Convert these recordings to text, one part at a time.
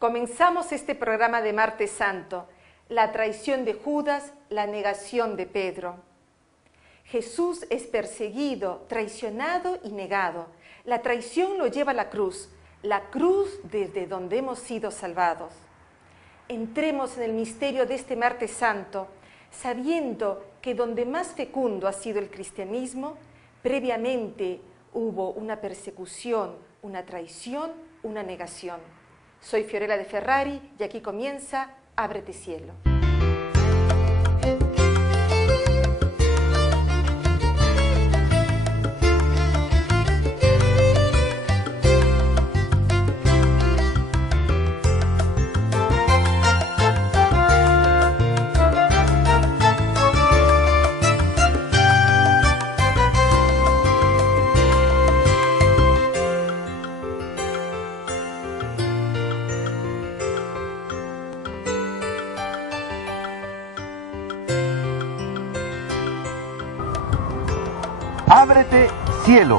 Comenzamos este programa de Martes Santo, la traición de Judas, la negación de Pedro. Jesús es perseguido, traicionado y negado. La traición lo lleva a la cruz desde donde hemos sido salvados. Entremos en el misterio de este Martes Santo, sabiendo que donde más fecundo ha sido el cristianismo, previamente hubo una persecución, una traición, una negación. Soy Fiorella de Ferrari y aquí comienza Ábrete Cielo. Ábrete Cielo.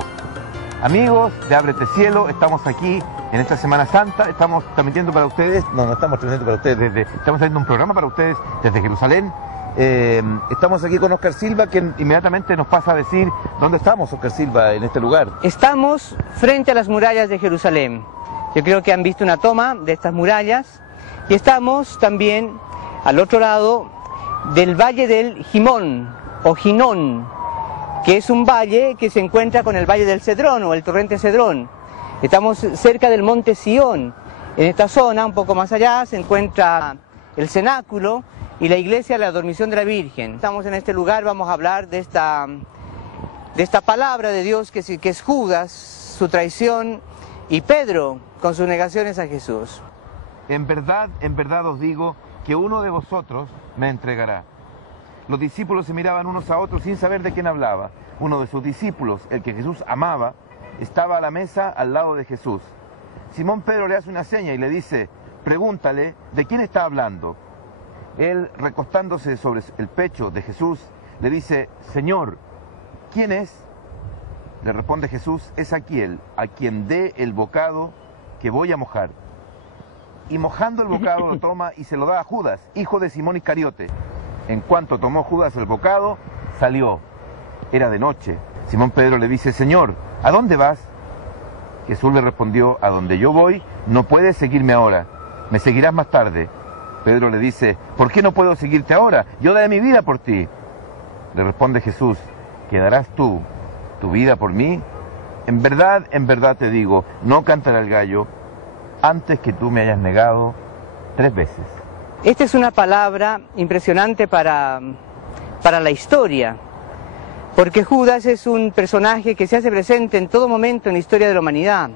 Amigos de Ábrete Cielo, estamos aquí en esta Semana Santa, estamos transmitiendo para ustedes, estamos transmitiendo para ustedes, estamos haciendo un programa para ustedes desde Jerusalén. Estamos aquí con Oscar Silva, que inmediatamente nos pasa a decir dónde estamos, Oscar Silva, en este lugar. Estamos frente a las murallas de Jerusalén. Yo creo que han visto una toma de estas murallas y estamos también al otro lado del Valle del Gimón o Ginón, que es un valle que se encuentra con el Valle del Cedrón o el torrente Cedrón. Estamos cerca del monte Sión. En esta zona, un poco más allá, se encuentra el cenáculo y la iglesia de la Dormición de la Virgen. Estamos en este lugar, vamos a hablar de esta palabra de Dios que es Judas, su traición, y Pedro con sus negaciones a Jesús. En verdad os digo que uno de vosotros me entregará. Los discípulos se miraban unos a otros sin saber de quién hablaba. Uno de sus discípulos, el que Jesús amaba, estaba a la mesa al lado de Jesús. Simón Pedro le hace una seña y le dice: pregúntale de quién está hablando. Él, recostándose sobre el pecho de Jesús, le dice: Señor, ¿quién es? Le responde Jesús: es aquel a quien dé el bocado que voy a mojar. Y mojando el bocado lo toma y se lo da a Judas, hijo de Simón Iscariote. En cuanto tomó Judas el bocado, salió. Era de noche. Simón Pedro le dice: Señor, ¿a dónde vas? Jesús le respondió: a donde yo voy, no puedes seguirme ahora. Me seguirás más tarde. Pedro le dice: ¿por qué no puedo seguirte ahora? Yo daré mi vida por ti. Le responde Jesús: ¿quedarás tú tu vida por mí? En verdad te digo, no cantará el gallo antes que tú me hayas negado 3 veces. Esta es una palabra impresionante para la historia, porque Judas es un personaje que se hace presente en todo momento en la historia de la humanidad,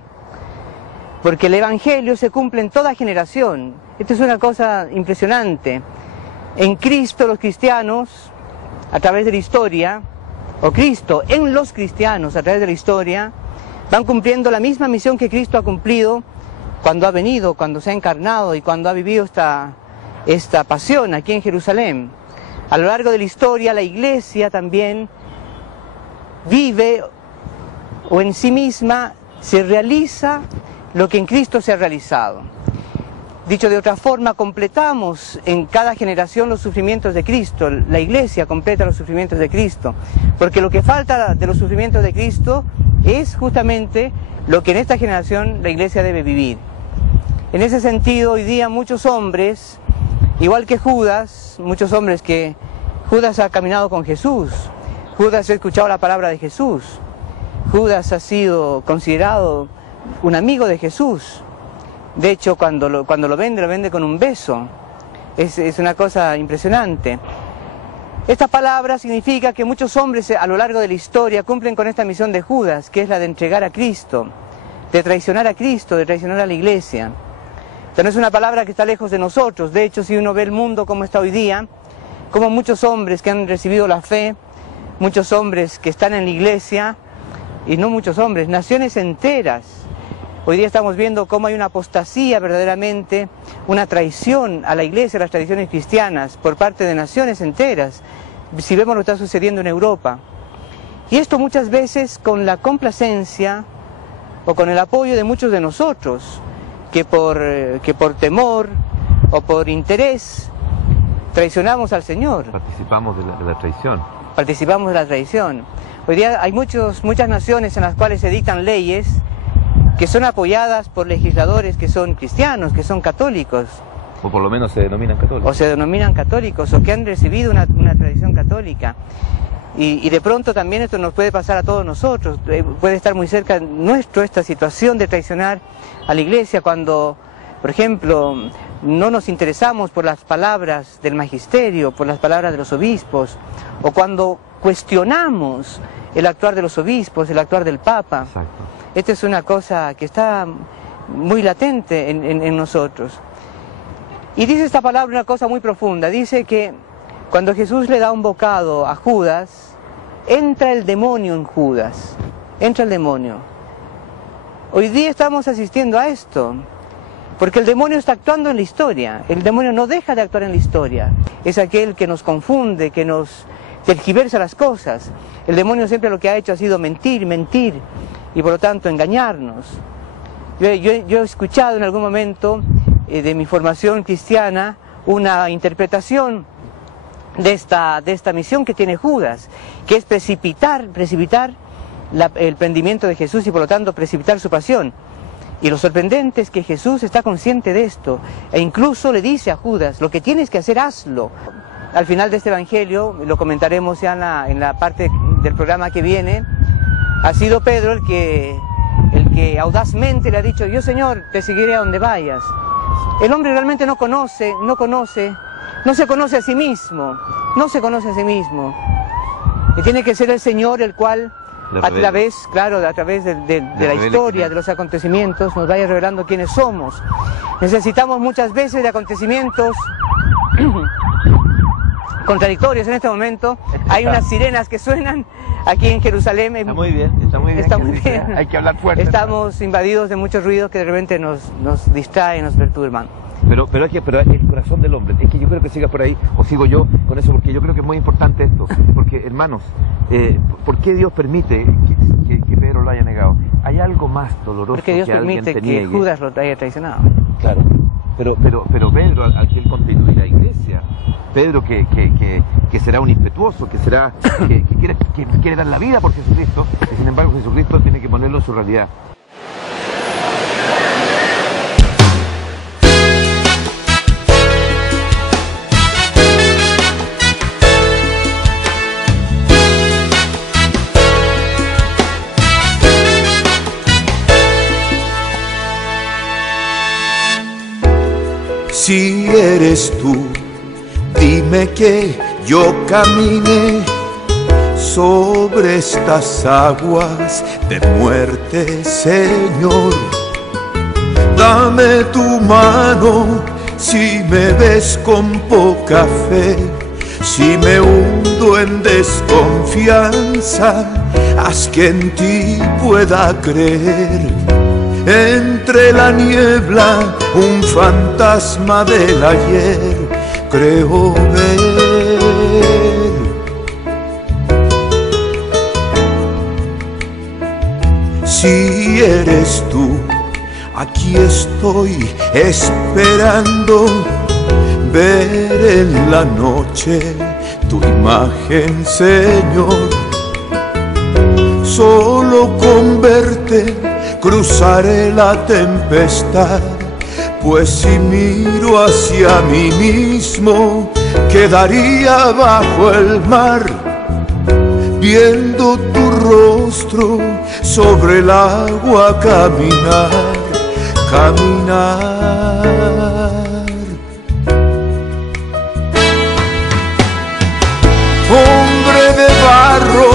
porque el Evangelio se cumple en toda generación. Esto es una cosa impresionante. En Cristo los cristianos, a través de la historia, o Cristo en los cristianos a través de la historia, van cumpliendo la misma misión que Cristo ha cumplido cuando ha venido, cuando se ha encarnado y cuando ha vivido esta pasión aquí en Jerusalén. A lo largo de la historia, la iglesia también vive o en sí misma se realiza lo que en Cristo se ha realizado. Dicho de otra forma, completamos en cada generación los sufrimientos de Cristo. La iglesia completa los sufrimientos de Cristo, porque lo que falta de los sufrimientos de Cristo es justamente lo que en esta generación la iglesia debe vivir. En ese sentido, hoy día muchos hombres, igual que Judas, muchos hombres que Judas ha caminado con Jesús, Judas ha escuchado la palabra de Jesús, Judas ha sido considerado un amigo de Jesús. De hecho, cuando lo vende con un beso. Es una cosa impresionante. Esta palabra significa que muchos hombres a lo largo de la historia cumplen con esta misión de Judas, que es la de entregar a Cristo, de traicionar a Cristo, de traicionar a la iglesia. Esta no es una palabra que está lejos de nosotros. De hecho, si uno ve el mundo como está hoy día, como muchos hombres que han recibido la fe, muchos hombres que están en la iglesia, y no muchos hombres, naciones enteras. Hoy día estamos viendo cómo hay una apostasía verdaderamente, una traición a la iglesia, a las tradiciones cristianas, por parte de naciones enteras. Si vemos lo que está sucediendo en Europa. Y esto muchas veces con la complacencia o con el apoyo de muchos de nosotros, que por temor o por interés traicionamos al Señor. Participamos de la traición. Participamos de la traición. Hoy día hay muchas naciones en las cuales se dictan leyes que son apoyadas por legisladores que son cristianos, que son católicos. O por lo menos se denominan católicos. O se denominan católicos, o que han recibido una tradición católica. Y de pronto también esto nos puede pasar a todos nosotros. Puede estar muy cerca nuestro esta situación de traicionar a la Iglesia cuando, por ejemplo, no nos interesamos por las palabras del magisterio, por las palabras de los obispos, o cuando cuestionamos el actuar de los obispos, el actuar del Papa. Exacto. Esta es una cosa que está muy latente en nosotros. Y dice esta palabra una cosa muy profunda. Dice que cuando Jesús le da un bocado a Judas, entra el demonio en Judas. Entra el demonio. Hoy día estamos asistiendo a esto, porque el demonio está actuando en la historia. El demonio no deja de actuar en la historia. Es aquel que nos confunde, que nos tergiversa las cosas. El demonio siempre lo que ha hecho ha sido mentir, y por lo tanto engañarnos. Yo he escuchado en algún momento de mi formación cristiana una interpretación de esta misión que tiene Judas, que es precipitar el prendimiento de Jesús y por lo tanto precipitar su pasión. Y lo sorprendente es que Jesús está consciente de esto e incluso le dice a Judas: lo que tienes que hacer, hazlo. Al final de este evangelio, lo comentaremos ya en la parte del programa que viene, ha sido Pedro el que audazmente le ha dicho: yo, Señor, te seguiré a donde vayas. El hombre realmente no se conoce a sí mismo, Y tiene que ser el Señor el cual, a través de la historia, de los acontecimientos, nos vaya revelando quiénes somos. Necesitamos muchas veces de acontecimientos contradictorios. En este momento hay unas sirenas que suenan aquí en Jerusalén. Está muy bien. Hay que hablar fuerte. Estamos invadidos de muchos ruidos que de repente nos distraen, nos perturban. Pero el corazón del hombre, es que yo creo que sigas por ahí, o sigo yo con eso, porque yo creo que es muy importante esto. Porque, hermanos, ¿por qué Dios permite que Pedro lo haya negado? Hay algo más doloroso. Porque Dios permite que Judas lo haya traicionado. Claro, pero Pedro, al que él continúe la iglesia, Pedro que será un impetuoso, que quiere dar la vida por Jesucristo, y sin embargo Jesucristo tiene que ponerlo en su realidad. Si eres tú, dime que yo camine sobre estas aguas de muerte, Señor. Dame tu mano si me ves con poca fe, si me hundo en desconfianza, haz que en ti pueda creer. Entre la niebla, un fantasma del ayer creo ver. Si eres tú, aquí estoy esperando ver en la noche tu imagen, Señor. Solo con verte cruzaré la tempestad, pues si miro hacia mí mismo, quedaría bajo el mar, viendo tu rostro sobre el agua caminar. Hombre de barro,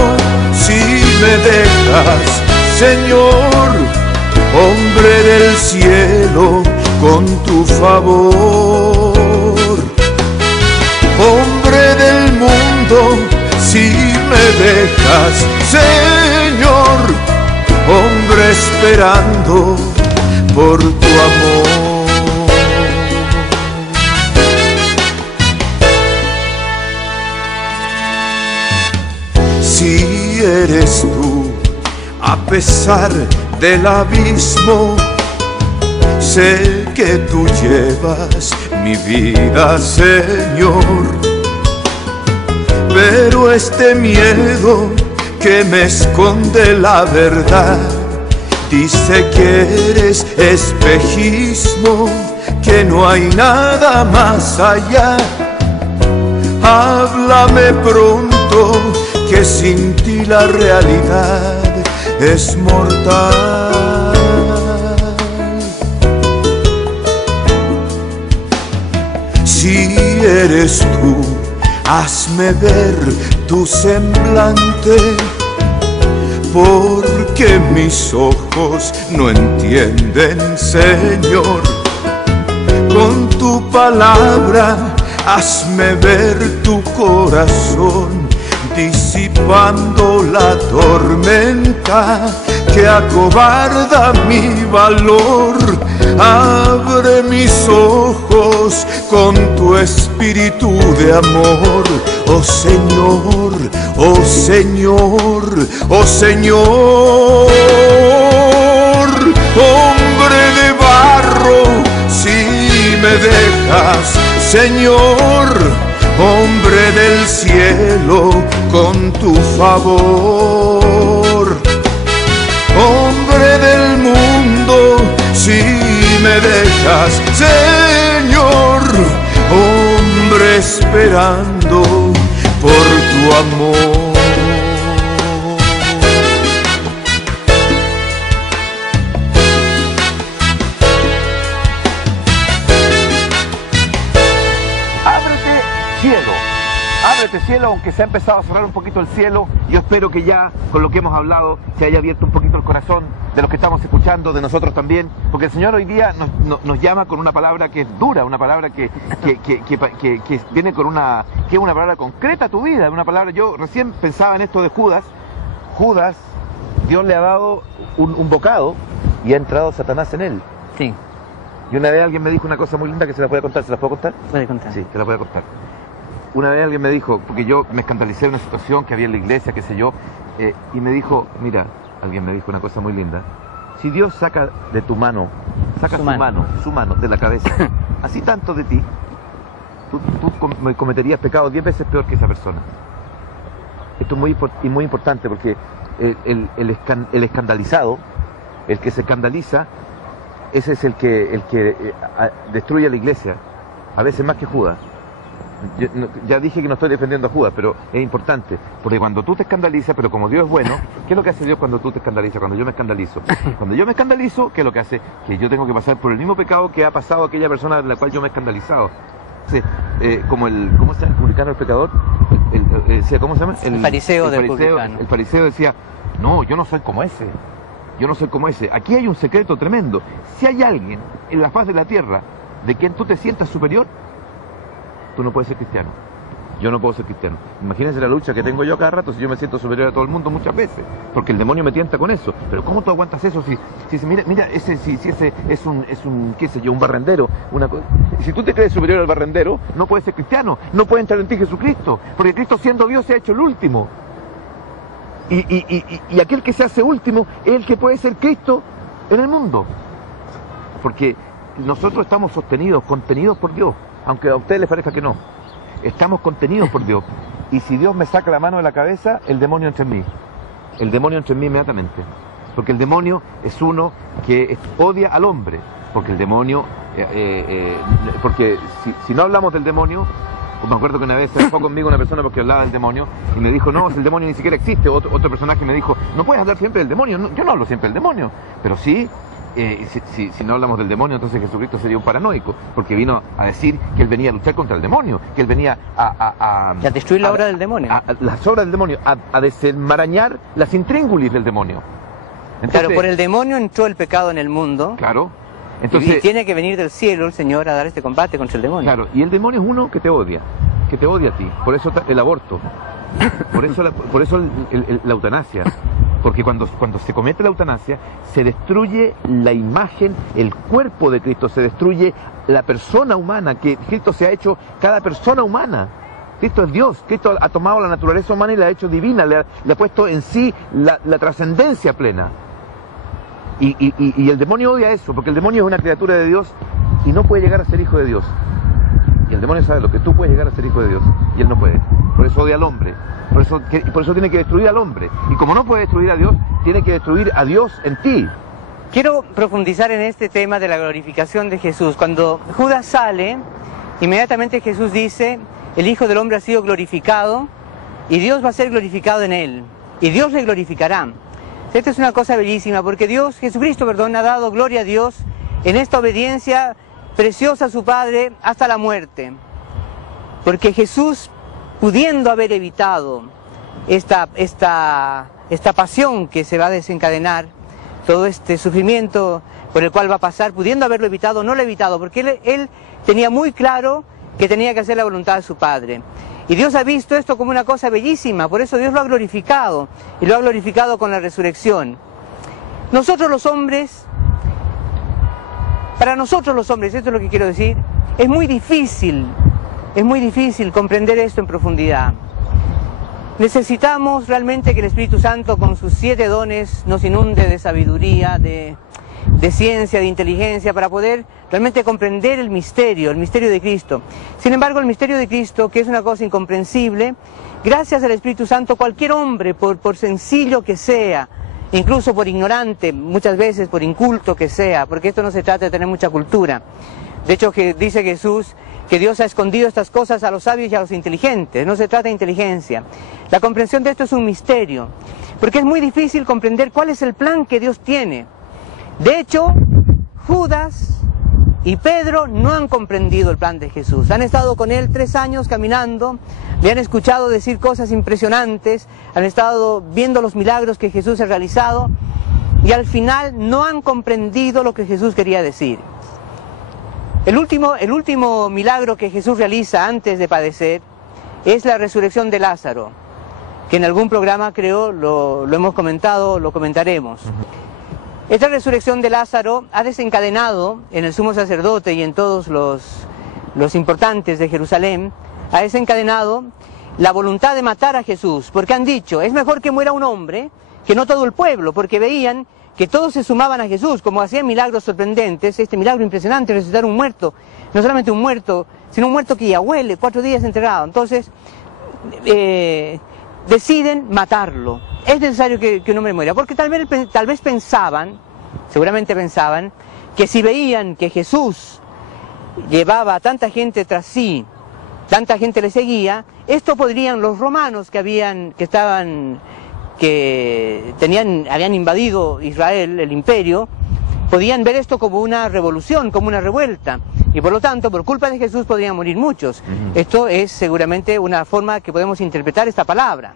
si me dejas, Señor, hombre del cielo, con tu favor. Hombre del mundo, si me dejas, Señor, hombre esperando por tu amor. Si eres tú, a pesar del abismo, Sé que tú llevas mi vida, Señor, pero este miedo que me esconde la verdad dice que eres espejismo, que no hay nada más allá. Háblame pronto, que sin ti la realidad es mortal. Si eres tú, hazme ver tu semblante, porque mis ojos no entienden, Señor. Con tu palabra hazme ver tu corazón, disipando la tormenta que acobarda mi valor. Abre mis ojos con tu espíritu de amor, oh Señor, oh Señor, oh Señor. Hombre de barro, si me dejas, Señor, hombre del cielo, con tu favor. Hombre del mundo, si me dejas, Señor, hombre esperando por tu amor. Ábrete cielo, aunque se ha empezado a cerrar un poquito el cielo. Yo espero que ya con lo que hemos hablado se haya abierto un poquito el corazón de los que estamos escuchando, de nosotros también, porque el Señor hoy día nos llama con una palabra que es dura, una palabra que viene con que es una palabra concreta a tu vida, una palabra. Yo recién pensaba en esto de Judas. Judas, Dios le ha dado un bocado y ha entrado Satanás en él. Sí. Y una vez alguien me dijo una cosa muy linda que se la puede contar. ¿Se la puedo contar? Puede contar. Sí, se la puede contar. Una vez alguien me dijo, porque yo me escandalicé de una situación que había en la iglesia, qué sé yo, y me dijo, mira, alguien me dijo una cosa muy linda. Si Dios saca de tu mano, saca su mano de la cabeza, así tanto de ti, tú cometerías pecados 10 veces peor que esa persona. Esto es muy importante porque el escandalizado, el que se escandaliza, ese es el que destruye la iglesia, a veces más que Judas. Ya dije que no estoy defendiendo a Judas, pero es importante, porque cuando tú te escandalizas, pero como Dios es bueno, ¿qué es lo que hace Dios cuando tú te escandalizas? Cuando yo me escandalizo. Cuando yo me escandalizo, ¿qué es lo que hace? Que yo tengo que pasar por el mismo pecado que ha pasado aquella persona de la cual yo me he escandalizado. Como ¿cómo se llama? ¿El publicano, el pecador? ¿Cómo se llama? El fariseo del publicano. El fariseo decía, no, yo no soy como ese. Yo no soy como ese. Aquí hay un secreto tremendo. Si hay alguien en la faz de la tierra de quien tú te sientas superior, tú no puedes ser cristiano. Yo no puedo ser cristiano. Imagínense la lucha que tengo yo cada rato si yo me siento superior a todo el mundo muchas veces, porque el demonio me tienta con eso. Pero ¿cómo tú aguantas eso si mira ese es un qué sé yo, un barrendero, si tú te crees superior al barrendero, no puedes ser cristiano, no puede entrar en ti Jesucristo, porque Cristo siendo Dios se ha hecho el último. Y aquel que se hace último es el que puede ser Cristo en el mundo. Porque nosotros estamos contenidos por Dios. Aunque a ustedes les parezca que no, estamos contenidos por Dios. Y si Dios me saca la mano de la cabeza, el demonio entra en mí. El demonio entra en mí inmediatamente. Porque el demonio es uno que odia al hombre. Porque el demonio, porque si no hablamos del demonio, me acuerdo que una vez se enojó conmigo una persona porque hablaba del demonio y me dijo, no, el demonio ni siquiera existe. Otro personaje me dijo, no puedes hablar siempre del demonio. No, yo no hablo siempre del demonio, pero sí. Si no hablamos del demonio, entonces Jesucristo sería un paranoico, porque vino a decir que él venía a luchar contra el demonio, que él venía a destruir la obra del demonio, las obras del demonio, a desenmarañar las intríngulis del demonio. Entonces, claro, por el demonio entró el pecado en el mundo. Claro. Entonces, y tiene que venir del cielo el Señor a dar este combate contra el demonio. Claro, y el demonio es uno que te odia a ti. Por eso el aborto, por eso la eutanasia. Porque cuando se comete la eutanasia, se destruye la imagen, el cuerpo de Cristo, se destruye la persona humana, que Cristo se ha hecho cada persona humana. Cristo es Dios, Cristo ha tomado la naturaleza humana y la ha hecho divina, le ha puesto en sí la trascendencia plena. Y el demonio odia eso, porque el demonio es una criatura de Dios y no puede llegar a ser hijo de Dios. Y el demonio sabe lo que tú puedes llegar a ser hijo de Dios y él no puede. Por eso odia al hombre. Por eso tiene que destruir al hombre. Y como no puede destruir a Dios, tiene que destruir a Dios en ti. Quiero profundizar en este tema de la glorificación de Jesús. Cuando Judas sale, inmediatamente Jesús dice, el Hijo del Hombre ha sido glorificado y Dios va a ser glorificado en él. Y Dios le glorificará. Esta es una cosa bellísima, porque Jesucristo, ha dado gloria a Dios en esta obediencia preciosa a su Padre hasta la muerte. Porque Jesús, pudiendo haber evitado esta pasión que se va a desencadenar, todo este sufrimiento por el cual va a pasar, pudiendo haberlo evitado, no lo ha evitado, porque él tenía muy claro que tenía que hacer la voluntad de su Padre. Y Dios ha visto esto como una cosa bellísima, por eso Dios lo ha glorificado, y lo ha glorificado con la resurrección. Nosotros los hombres, para nosotros los hombres, esto es lo que quiero decir, es muy difícil comprender esto en profundidad. Necesitamos realmente que el Espíritu Santo con sus 7 dones nos inunde de sabiduría, de ciencia, de inteligencia, para poder realmente comprender el misterio de Cristo. Sin embargo, el misterio de Cristo, que es una cosa incomprensible, gracias al Espíritu Santo, cualquier hombre, por sencillo que sea, incluso por ignorante, muchas veces por inculto que sea, porque esto no se trata de tener mucha cultura. De hecho, que dice Jesús que Dios ha escondido estas cosas a los sabios y a los inteligentes, no se trata de inteligencia. La comprensión de esto es un misterio, porque es muy difícil comprender cuál es el plan que Dios tiene. De hecho, Judas y Pedro no han comprendido el plan de Jesús. Han estado con él 3 años caminando, le han escuchado decir cosas impresionantes, han estado viendo los milagros que Jesús ha realizado, y al final no han comprendido lo que Jesús quería decir. El último milagro que Jesús realiza antes de padecer es la resurrección de Lázaro, que en algún programa creo lo hemos comentado, lo comentaremos. Esta resurrección de Lázaro ha desencadenado en el sumo sacerdote y en todos los importantes de Jerusalén, ha desencadenado la voluntad de matar a Jesús, porque han dicho, es mejor que muera un hombre que no todo el pueblo, porque veían que todos se sumaban a Jesús, como hacían milagros sorprendentes, este milagro impresionante, resucitar un muerto, no solamente un muerto, sino un muerto que ya huele, 4 días enterrado. Entonces, deciden matarlo. Es necesario que un hombre muera, porque tal vez pensaban, seguramente pensaban, que si veían que Jesús llevaba a tanta gente tras sí, tanta gente le seguía, esto podrían los romanos que habían invadido Israel, el imperio, podían ver esto como una revolución, como una revuelta, y por lo tanto, por culpa de Jesús podrían morir muchos. Esto es seguramente una forma que podemos interpretar esta palabra.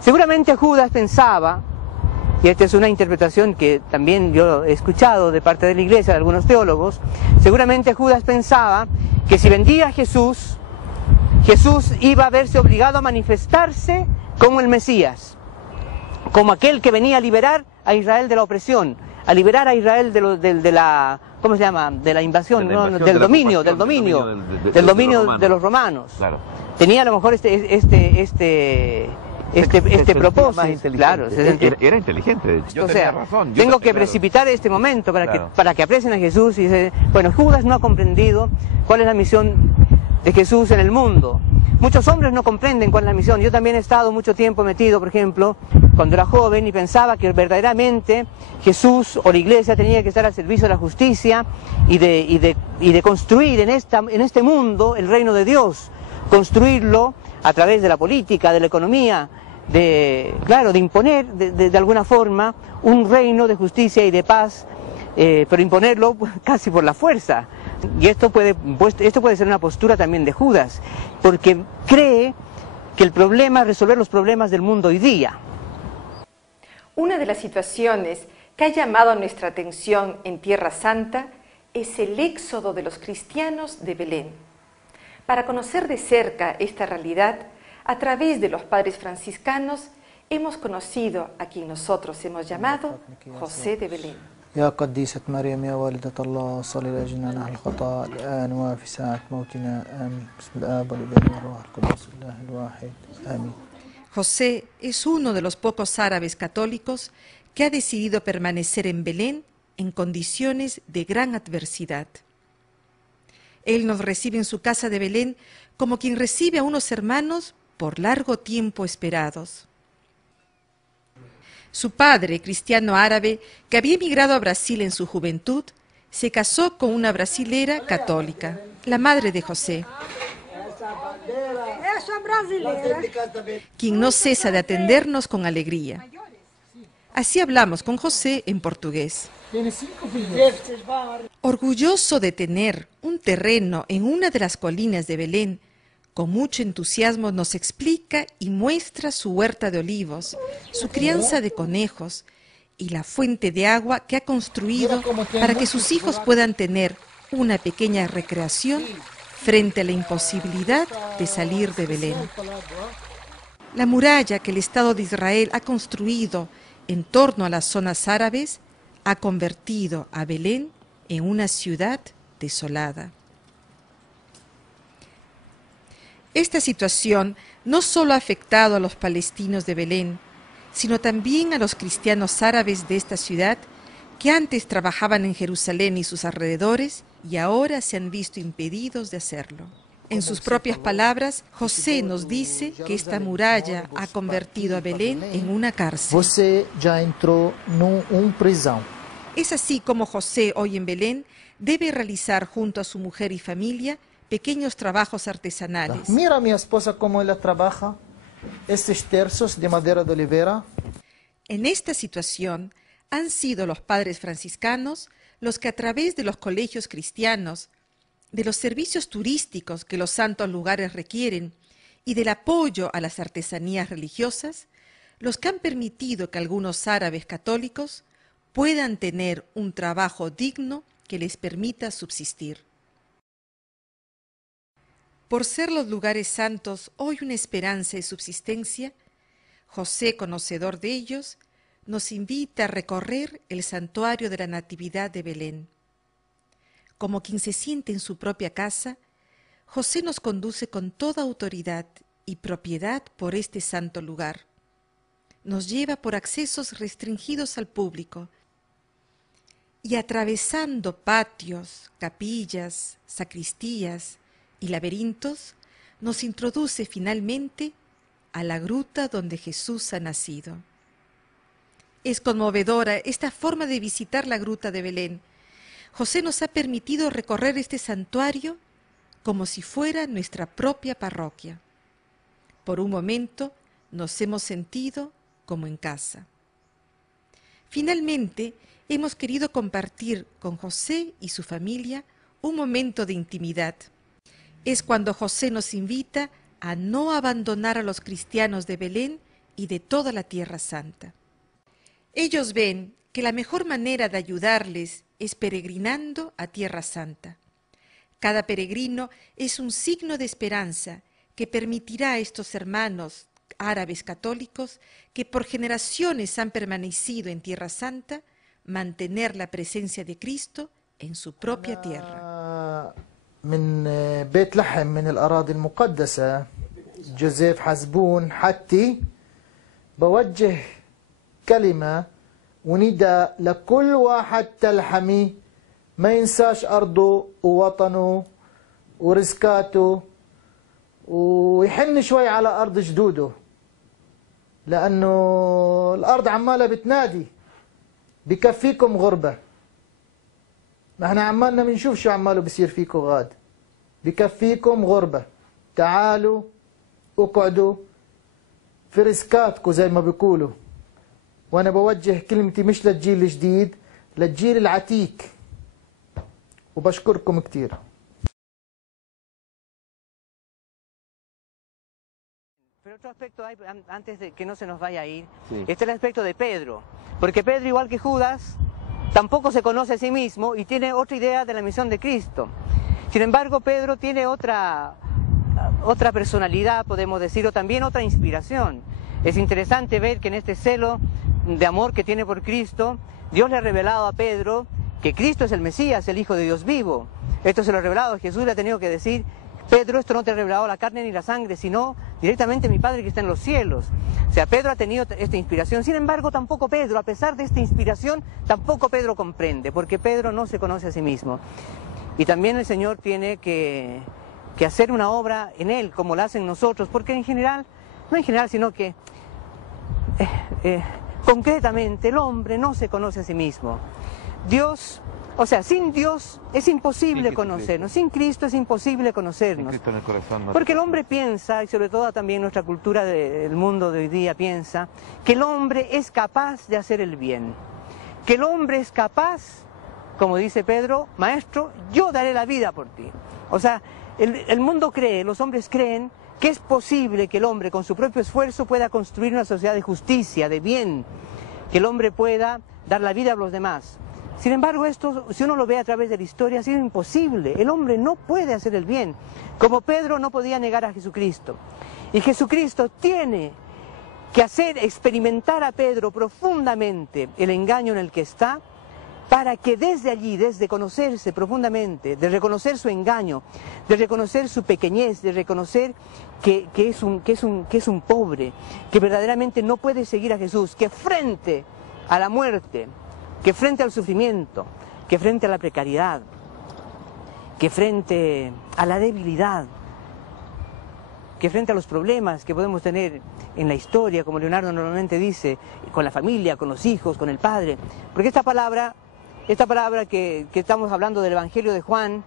Seguramente Judas pensaba, y esta es una interpretación que también yo he escuchado de parte de la iglesia, de algunos teólogos, seguramente Judas pensaba que si vendía a Jesús, Jesús iba a verse obligado a manifestarse como el Mesías, como aquel que venía a liberar a Israel de la opresión, a liberar a Israel de la ¿cómo se llama? De la invasión, del dominio de los romanos. Claro. Tenía a lo mejor este propósito. Claro, era inteligente, de hecho. O sea, razón. Tengo que precipitar este momento para que aprecien a Jesús. Y dice, bueno, Judas no ha comprendido cuál es la misión de Jesús en el mundo. Muchos hombres no comprenden cuál es la misión. Yo también he estado mucho tiempo metido, por ejemplo, cuando era joven, y pensaba que verdaderamente Jesús o la iglesia tenía que estar al servicio de la justicia y de construir en este mundo el reino de Dios, construirlo a través de la política, de la economía, de imponer de alguna forma un reino de justicia y de paz, pero imponerlo casi por la fuerza. Y esto puede ser una postura también de Judas, porque cree que el problema es resolver los problemas del mundo hoy día. Una de las situaciones que ha llamado nuestra atención en Tierra Santa es el éxodo de los cristianos de Belén. Para conocer de cerca esta realidad, a través de los padres franciscanos, hemos conocido a quien nosotros hemos llamado José de Belén. يا قديسة مريم يا والدة الله صلي لأجلنا نحن الخطاء الآن وفي ساعة موتنا آمين. بسم الآب والابن والروح القدس الله الواحد آمين. José es uno de los pocos árabes católicos que ha decidido permanecer en Belén en condiciones de gran adversidad. Él nos recibe en su casa de Belén como quien recibe a unos hermanos por largo tiempo esperados. Su padre, cristiano árabe, que había emigrado a Brasil en su juventud, se casó con una brasilera católica, la madre de José, quien no cesa de atendernos con alegría. Así hablamos con José en portugués. Orgulloso de tener un terreno en una de las colinas de Belén, con mucho entusiasmo nos explica y muestra su huerta de olivos, su crianza de conejos y la fuente de agua que ha construido para que sus hijos puedan tener una pequeña recreación frente a la imposibilidad de salir de Belén. La muralla que el Estado de Israel ha construido en torno a las zonas árabes ha convertido a Belén en una ciudad desolada. Esta situación no solo ha afectado a los palestinos de Belén, sino también a los cristianos árabes de esta ciudad que antes trabajaban en Jerusalén y sus alrededores y ahora se han visto impedidos de hacerlo. En sus propias palabras, José nos dice que esta muralla ha convertido a Belén en una cárcel. Você já entrou numa prisão. Es así como José, hoy en Belén, debe realizar junto a su mujer y familia pequeños trabajos artesanales. Mira minha esposa como ela trabalha, estes terços de madeira de oliveira. En esta situación han sido los padres franciscanos los que a través de los colegios cristianos, de los servicios turísticos que los santos lugares requieren y del apoyo a las artesanías religiosas, los que han permitido que algunos árabes católicos puedan tener un trabajo digno que les permita subsistir. Por ser los lugares santos hoy una esperanza de subsistencia, José, conocedor de ellos, nos invita a recorrer el santuario de la Natividad de Belén. Como quien se siente en su propia casa, José nos conduce con toda autoridad y propiedad por este santo lugar. Nos lleva por accesos restringidos al público y atravesando patios, capillas, sacristías y laberintos, nos introduce finalmente a la gruta donde Jesús ha nacido. Es conmovedora esta forma de visitar la gruta de Belén. José nos ha permitido recorrer este santuario como si fuera nuestra propia parroquia. Por un momento nos hemos sentido como en casa. Finalmente, hemos querido compartir con José y su familia un momento de intimidad. Es cuando José nos invita a no abandonar a los cristianos de Belén y de toda la Tierra Santa. Ellos ven que la mejor manera de ayudarles es peregrinando a Tierra Santa. Cada peregrino es un signo de esperanza que permitirá a estos hermanos árabes católicos que por generaciones han permanecido en Tierra Santa mantener la presencia de Cristo en su propia tierra. من بيت لحم من الأراضي المقدسة جوزيف حزبون حتي بوجه كلمة ونداء لكل واحد تلحمي ما ينساش أرضه ووطنه ورزقاته ويحن شوي على أرض جدوده لأنه الأرض عمالة بتنادي بكفيكم غربة. ما احنا عمالنا بنشوف شو عماله بصير فيكم غاد. بكفيكم غربة. تعالوا اقعدوا في رزقاتكم زي ما بيقولوا. وانا بوجه كلمتي مش للجيل الجديد، للجيل العتيق. وبشكركم كتير. Pero otro aspecto hay, antes de que no se nos vaya a ir, este es el aspecto de Pedro, porque Pedro, igual que Judas, tampoco se conoce a sí mismo y tiene otra idea de la misión de Cristo. Sin embargo, Pedro tiene otra personalidad, podemos decir, o también otra inspiración. Es interesante ver que en este celo de amor que tiene por Cristo, Dios le ha revelado a Pedro que Cristo es el Mesías, el Hijo de Dios vivo. Esto se lo ha revelado, Jesús le ha tenido que decir, Pedro, esto no te ha revelado la carne ni la sangre, sino directamente mi Padre que está en los cielos. O sea, Pedro ha tenido esta inspiración. Sin embargo, tampoco Pedro, a pesar de esta inspiración, tampoco Pedro comprende, porque Pedro no se conoce a sí mismo. Y también el Señor tiene que hacer una obra en él, como la hacen nosotros, porque en general, no en general, sino que concretamente el hombre no se conoce a sí mismo. Dios... O sea, sin Dios es imposible conocernos, sin Cristo es imposible conocernos. Cristo en el corazón, no. Porque el hombre piensa, y sobre todo también nuestra cultura del mundo de hoy día piensa, que el hombre es capaz de hacer el bien. Que el hombre es capaz, como dice Pedro, maestro, yo daré la vida por ti. O sea, el mundo cree, los hombres creen que es posible que el hombre con su propio esfuerzo pueda construir una sociedad de justicia, de bien, que el hombre pueda dar la vida a los demás. Sin embargo, esto, si uno lo ve a través de la historia, ha sido imposible. El hombre no puede hacer el bien, como Pedro no podía negar a Jesucristo. Y Jesucristo tiene que experimentar a Pedro profundamente el engaño en el que está, para que desde allí, desde conocerse profundamente, de reconocer su engaño, de reconocer su pequeñez, de reconocer que es un pobre, que verdaderamente no puede seguir a Jesús, que frente a la muerte, que frente al sufrimiento, que frente a la precariedad, que frente a la debilidad, que frente a los problemas que podemos tener en la historia, como Leonardo normalmente dice, con la familia, con los hijos, con el padre. Porque esta palabra que estamos hablando del Evangelio de Juan,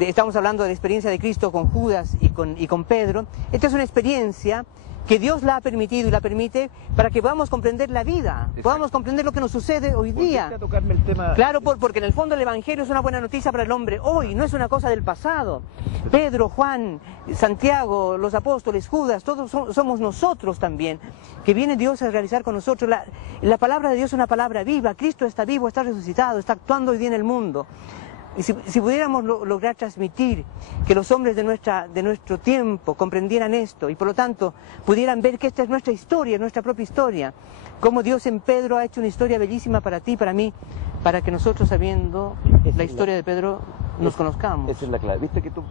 estamos hablando de la experiencia de Cristo con Judas y con Pedro, esta es una experiencia que Dios la ha permitido y la permite para que podamos comprender la vida, podamos comprender lo que nos sucede hoy día. Tocarme el tema... Claro, porque en el fondo el Evangelio es una buena noticia para el hombre hoy, no es una cosa del pasado. Pedro, Juan, Santiago, los apóstoles, Judas, todos somos nosotros también, que viene Dios a realizar con nosotros. La palabra de Dios es una palabra viva, Cristo está vivo, está resucitado, está actuando hoy día en el mundo. Y si pudiéramos lograr transmitir que los hombres de nuestro tiempo comprendieran esto y por lo tanto pudieran ver que esta es nuestra historia, nuestra propia historia, cómo Dios en Pedro ha hecho una historia bellísima para ti, para mí, para que nosotros sabiendo la historia de Pedro nos conozcamos. Esa es la clave. Viste que tú